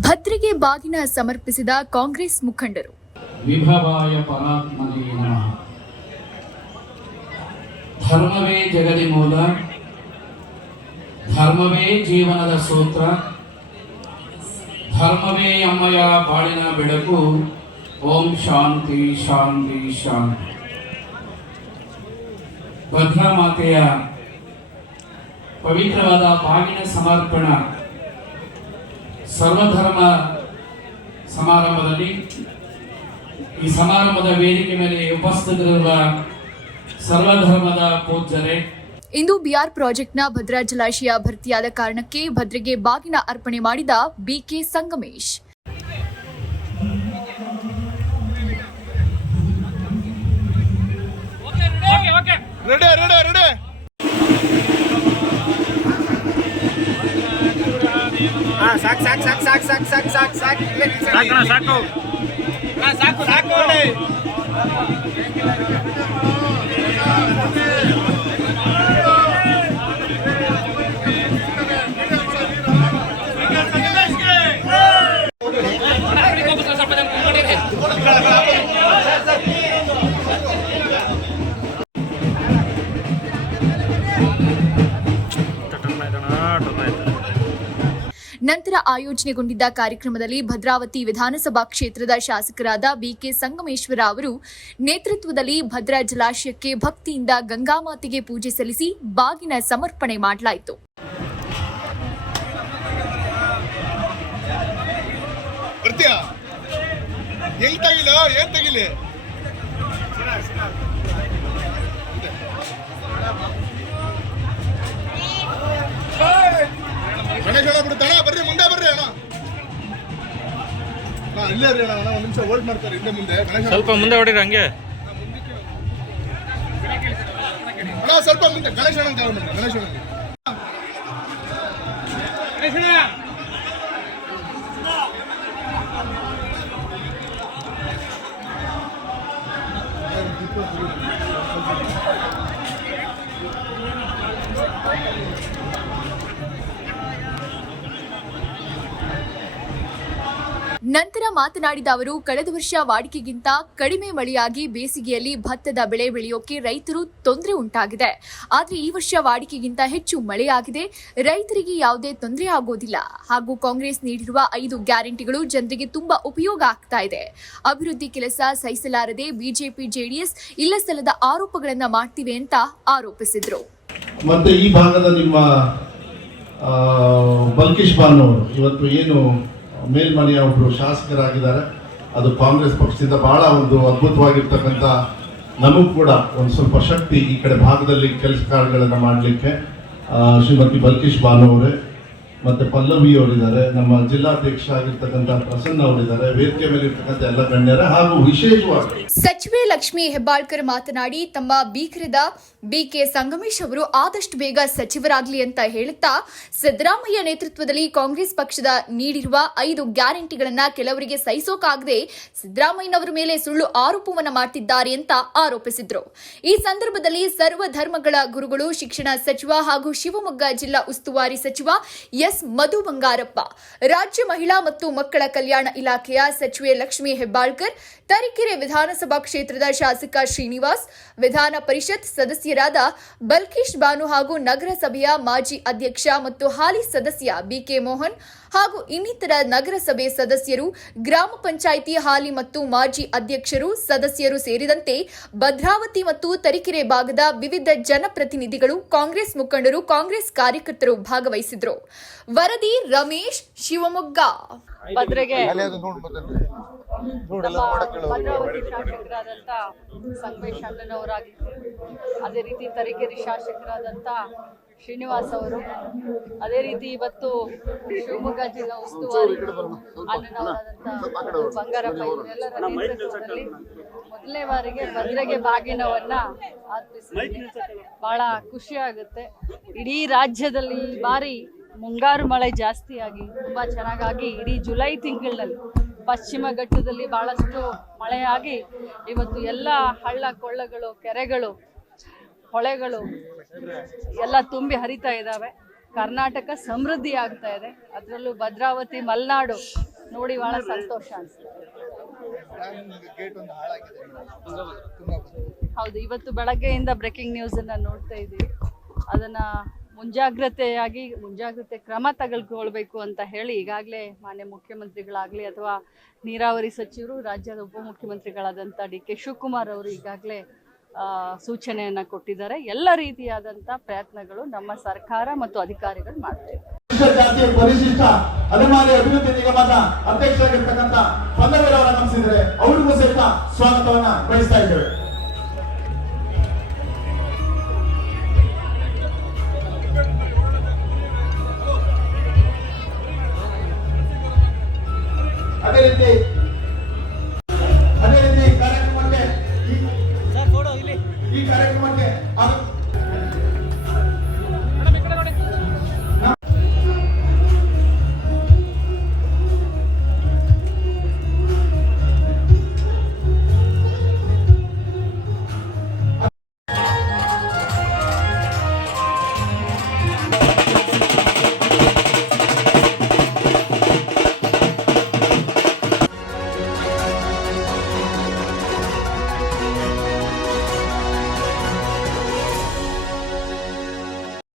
ಭದ್ರಿಗೆ ಬಾಗಿನ ಸಮರ್ಪಿಸಿದ ಕಾಂಗ್ರೆಸ್ ಮುಖಂಡರು. ವಿಭವಾಯ ಪರಾತ್ಮನೇ ನಮಃ. ಧರ್ಮವೇ ಜಗದಿ ಮೂಲ. ಧರ್ಮವೇ ಜೀವನದ ಸೂತ್ರ. ಧರ್ಮವೇ ಅಮ್ಮಯ ಬಾಳಿನ ಬೆಳಕು. ಓಂ ಶಾಂತಿ ಶಾಂತಿ ಶಾಂತಿ. ಭದ್ರಾ ಮಾತೆಯ ಪವಿತ್ರವಾದ ಬಾಗಿನ ಸಮರ್ಪಣ ಸರ್ವಧರ್ಮ ಸಮಾರಂಭದಲ್ಲಿ ಈ ಸಮಾರಂಭದ ವೇದಿಕೆ ಮೇಲೆ ಉಪಸ್ಥಿತರಿರುವ ಸರ್ವಧರ್ಮದ ಪೂಜ್ಯರೇ. ಇಂದು ಬಿಆರ್ ಪ್ರಾಜೆಕ್ಟ್ನ ಭದ್ರಾ ಜಲಾಶಯ ಭರ್ತಿಯಾದ ಕಾರಣಕ್ಕೆ ಭದ್ರೆಗೆ ಬಾಗಿನ ಅರ್ಪಣೆ ಮಾಡಿದ BK Sangamesh. Ready ready ready. ಸಾಕು ಸಾಕು ಸಾಕು ಸಾಕು ಸಾಕು ಸಾಕು ಇಲ್ಲೇ ಸಾಕಣ ಸಾಕು ಹಾ ಸಾಕು ಸಾಕು Thank you. ನಂತರ ಆಯೋಜನೆಗೊಂಡಿದ್ದ ಕಾರ್ಯಕ್ರಮದಲ್ಲಿ ಭದ್ರಾವತಿ ವಿಧಾನಸಭಾ ಕ್ಷೇತ್ರದ ಶಾಸಕರಾದ ಬಿಕೆ ಸಂಗಮೇಶ್ವರ ಅವರು ನೇತೃತ್ವದಲ್ಲಿ ಭದ್ರಾ ಜಲಾಶಯಕ್ಕೆ ಭಕ್ತಿಯಿಂದ ಗಂಗಾಮಾತೆಗೆ ಪೂಜೆ ಸಲ್ಲಿಸಿ ಬಾಗಿನ ಸಮರ್ಪಣೆ ಮಾಡಲಾಯಿತು. ಗಣೇಶ ಅಣ್ಣ ಬಿಡುತ್ತೆ ಅಣ್ಣ ಬರ್ರಿ ಮುಂದೆ ಬರ್ರಿ ಅಣ್ಣ. ಹಾ ಇಲ್ಲೇ ರೀ ಅಣ್ಣ ಒಂದು ನಿಮಿಷ ಹೋಲ್ಡ್ ಮಾಡ್ತಾರೆ ಹಿಂದೆ ಮುಂದೆ. ಗಣೇಶ ಸ್ವಲ್ಪ ಮುಂದೆ ಹೊಡಿರಿ ಹಂಗೆ. ಅಣ್ಣ ಸ್ವಲ್ಪ ಮುಂದೆ ಗಣೇಶ ಅಣ್ಣ ಕಾಲ್ ಅಣ್ಣ ಗಣೇಶ ಅಣ್ಣ ನಂತರ ಮಾತನಾಡಿದ ಅವರು, ಕಳೆದ ವರ್ಷ ವಾಡಿಕೆಗಿಂತ ಕಡಿಮೆ ಮಳೆಯಾಗಿ ಬೇಸಿಗೆಯಲ್ಲಿ ಭತ್ತದ ಬೆಳೆ ಬೆಳೆಯೋಕೆ ರೈತರು ತೊಂದರೆ ಉಂಟಾಗಿದೆ. ಆದರೆ ಈ ವರ್ಷ ವಾಡಿಕೆಗಿಂತ ಹೆಚ್ಚು ಮಳೆಯಾಗಿದೆ. ರೈತರಿಗೆ ಯಾವುದೇ ತೊಂದರೆ ಆಗೋದಿಲ್ಲ. ಹಾಗೂ ಕಾಂಗ್ರೆಸ್ ನೀಡಿರುವ ಐದು ಗ್ಯಾರಂಟಿಗಳು ಜನರಿಗೆ ತುಂಬಾ ಉಪಯೋಗ ಆಗ್ತಾ ಇದೆ. ಅಭಿವೃದ್ಧಿ ಕೆಲಸ ಸಹಿಸಲಾರದೆ ಬಿಜೆಪಿ, ಜೆಡಿಎಸ್ ಇಲ್ಲಸಲ್ಲದ ಆರೋಪಗಳನ್ನು ಮಾಡ್ತಿವೆ ಅಂತ ಆರೋಪಿಸಿದರು. ಮತ್ತೆ ಈ ಭಾಗದ ನಿಮ್ಮ ಬಲ್ಕಿಶ್ ಬಾನು ಇವತ್ತು ಏನು ಮೇಲ್ಮನೆಯ ಒಬ್ಬರು ಶಾಸಕರಾಗಿದ್ದಾರೆ. ಅದು ಕಾಂಗ್ರೆಸ್ ಪಕ್ಷದಿಂದ ಬಹಳ ಒಂದು ಅದ್ಭುತವಾಗಿರ್ತಕ್ಕಂಥ ನಮಗೂ ಕೂಡ ಒಂದು ಸ್ವಲ್ಪ ಶಕ್ತಿ ಈ ಕಡೆ ಭಾಗದಲ್ಲಿ ಕೆಲಸ ಕಾರ್ಯಗಳನ್ನು ಮಾಡಲಿಕ್ಕೆ ಶ್ರೀಮತಿ ಬಲ್ಕೇಶ್ ಬಾನು ಅವರೇ ಮತ್ತು ಪಲ್ಲವಿ ಅವರಿದ್ದಾರೆ, ನಮ್ಮ ಜಿಲ್ಲಾಧ್ಯಕ್ಷ ಆಗಿರ್ತಕ್ಕಂಥ ಪ್ರಸನ್ನ ಅವರಿದ್ದಾರೆ, ವೇದಿಕೆ ಮೇಲೆ ಇರ್ತಕ್ಕಂಥ ಎಲ್ಲ ಗಣ್ಯರ ಹಾಗೂ ವಿಶೇಷವಾಗಿ ಸಚಿವೆ ಲಕ್ಷ್ಮಿ ಹೆಬ್ಬಾಳ್ಕರ್ ಮಾತನಾಡಿ ತಮ್ಮ ಬೀಕರದ ಬಿಕೆ ಸಂಗಮೇಶ್ ಅವರು ಆದಷ್ಟು ಬೇಗ ಸಚಿವರಾಗಲಿ ಅಂತ ಹೇಳುತ್ತಾ, ಸಿದ್ದರಾಮಯ್ಯ ನೇತೃತ್ವದಲ್ಲಿ ಕಾಂಗ್ರೆಸ್ ಪಕ್ಷದ ನೀಡಿರುವ ಐದು ಗ್ಯಾರಂಟಿಗಳನ್ನ ಕೆಲವರಿಗೆ ಸಹಿಸೋಕಾಗದೆ ಸಿದ್ದರಾಮಯ್ಯನವರ ಮೇಲೆ ಸುಳ್ಳು ಆರೋಪವನ್ನ ಮಾಡ್ತಿದ್ದಾರೆ ಅಂತ ಆರೋಪಿಸಿದ್ರು. ಈ ಸಂದರ್ಭದಲ್ಲಿ ಸರ್ವ ಧರ್ಮಗಳ ಗುರುಗಳು, ಶಿಕ್ಷಣ ಸಚಿವ ಹಾಗೂ ಶಿವಮೊಗ್ಗ ಜಿಲ್ಲಾ ಉಸ್ತುವಾರಿ ಸಚಿವ ಎಸ್ ಮಧು ಬಂಗಾರಪ್ಪ, ರಾಜ್ಯ ಮಹಿಳಾ ಮತ್ತು ಮಕ್ಕಳ ಕಲ್ಯಾಣ ಇಲಾಖೆಯ ಸಚಿವೆ ಲಕ್ಷ್ಮಿ ಹೆಬ್ಬಾಳ್ಕರ್, ತರೀಕೆರೆ ವಿಧಾನಸಭಾ ಕ್ಷೇತ್ರದ ಶಾಸಕ ಶ್ರೀನಿವಾಸ್, ವಿಧಾನ ಪರಿಷತ್ ಸದಸ್ಯರಾದ ಬಲ್ಕೀಶ್ ಬಾನು ಹಾಗೂ ನಗರಸಭೆಯ ಮಾಜಿ ಅಧ್ಯಕ್ಷ ಮತ್ತು ಹಾಲಿ ಸದಸ್ಯ ಬಿಕೆ ಮೋಹನ್ ಹಾಗೂ ಇನ್ನಿತರ ನಗರಸಭೆ ಸದಸ್ಯರು, ಗ್ರಾಮ ಪಂಚಾಯಿತಿ ಹಾಲಿ ಮತ್ತು ಮಾಜಿ ಅಧ್ಯಕ್ಷರು, ಸದಸ್ಯರು ಸೇರಿದಂತೆ ಭದ್ರಾವತಿ ಮತ್ತು ತರೀಕೆರೆ ಭಾಗದ ವಿವಿಧ ಜನಪ್ರತಿನಿಧಿಗಳು, ಕಾಂಗ್ರೆಸ್ ಮುಖಂಡರು, ಕಾಂಗ್ರೆಸ್ ಕಾರ್ಯಕರ್ತರು ಭಾಗವಹಿಸಿದರು ವರದಿ ರಮೇಶ್ ಶಿವಮೊಗ್ಗ. ಭದ್ರೆಗೆ ಅದು. ಭದ್ರಾವತಿ ಸಂಗಮೇಶ್ ರೀತಿ ತರೀಕೆರೆ ಶಾಸಕರಾದಂತ ಶ್ರೀನಿವಾಸ್ ಅವರು ಅದೇ ರೀತಿ ಇವತ್ತು ಶಿವಮೊಗ್ಗ ಜಿಲ್ಲಾ ಉಸ್ತುವಾರಿ ಅಣ್ಣನವರಾದಂಥ ಬಂಗಾರಪ್ಪ ಇವರೆಲ್ಲರ ನೇತೃತ್ವದಲ್ಲಿ ಮೊದಲನೇ ಬಾರಿಗೆ ಭದ್ರೆಗೆ ಬಾಗಿನವನ್ನ ಅರ್ಪಿಸಿದ್ವಿ ಬಹಳ ಖುಷಿ ಆಗುತ್ತೆ. ಇಡೀ ರಾಜ್ಯದಲ್ಲಿ ಈ ಬಾರಿ ಮುಂಗಾರು ಮಳೆ ಜಾಸ್ತಿಯಾಗಿ ತುಂಬ ಚೆನ್ನಾಗಾಗಿ ಇಡೀ ಜುಲೈ ತಿಂಗಳಲ್ಲಿ ಪಶ್ಚಿಮ ಘಟ್ಟದಲ್ಲಿ ಬಹಳಷ್ಟು ಮಳೆಯಾಗಿ ಇವತ್ತು ಎಲ್ಲ ಹಳ್ಳ ಕೊಳ್ಳಗಳು, ಕೆರೆಗಳು, ಹೊಳೆಗಳು ಎಲ್ಲ ತುಂಬಿ ಹರಿತಾ ಇದ್ದಾವೆ. ಕರ್ನಾಟಕ ಸಮೃದ್ಧಿ ಆಗ್ತಾ ಇದೆ. ಅದರಲ್ಲೂ ಭದ್ರಾವತಿ, ಮಲೆನಾಡು ನೋಡಿ ಬಹಳ ಸಂತೋಷ ಅನ್ಸುತ್ತೆ. ಹೌದು, ಇವತ್ತು ಬೆಳಗ್ಗೆಯಿಂದ ಬ್ರೇಕಿಂಗ್ ನ್ಯೂಸನ್ನು ನೋಡ್ತಾ ಇದ್ದೀವಿ. ಅದನ್ನ ಮುಂಜಾಗ್ರತೆಯಾಗಿ ಮುಂಜಾಗ್ರತೆ ಕ್ರಮ ತೆಗೆದುಕೊಳ್ಬೇಕು ಅಂತ ಹೇಳಿ ಈಗಾಗಲೇ ಮಾನ್ಯ ಮುಖ್ಯಮಂತ್ರಿಗಳಾಗಲಿ ಅಥವಾ ನೀರಾವರಿ ಸಚಿವರು, ರಾಜ್ಯದ ಉಪಮುಖ್ಯಮಂತ್ರಿಗಳಾದಂಥ ಡಿ ಕೆ ಶಿವಕುಮಾರ್ ಅವರು ಈಗಾಗಲೇ ಸೂಚನೆಯನ್ನ ಕೊಟ್ಟಿದ್ದಾರೆ. ಎಲ್ಲ ರೀತಿಯಾದಂಥ ಪ್ರಯತ್ನಗಳು ನಮ್ಮ ಸರ್ಕಾರ ಮತ್ತು ಅಧಿಕಾರಿಗಳು ಮಾಡ್ತಾರೆ ಪರಿಶಿಷ್ಟ ಅಲೆಮಾರಿ ಅಭಿವೃದ್ಧಿ ನಿಗಮದ ಅಧ್ಯಕ್ಷರಾಗಿರ್ತಕ್ಕಂಥ ನಮಿಸಿದರೆ ಅವರಿಗೂ ಸಹಿತ ಸ್ವಾಗತವನ್ನ ಬಯಸ್ತಾ ಇದ್ದೇವೆ.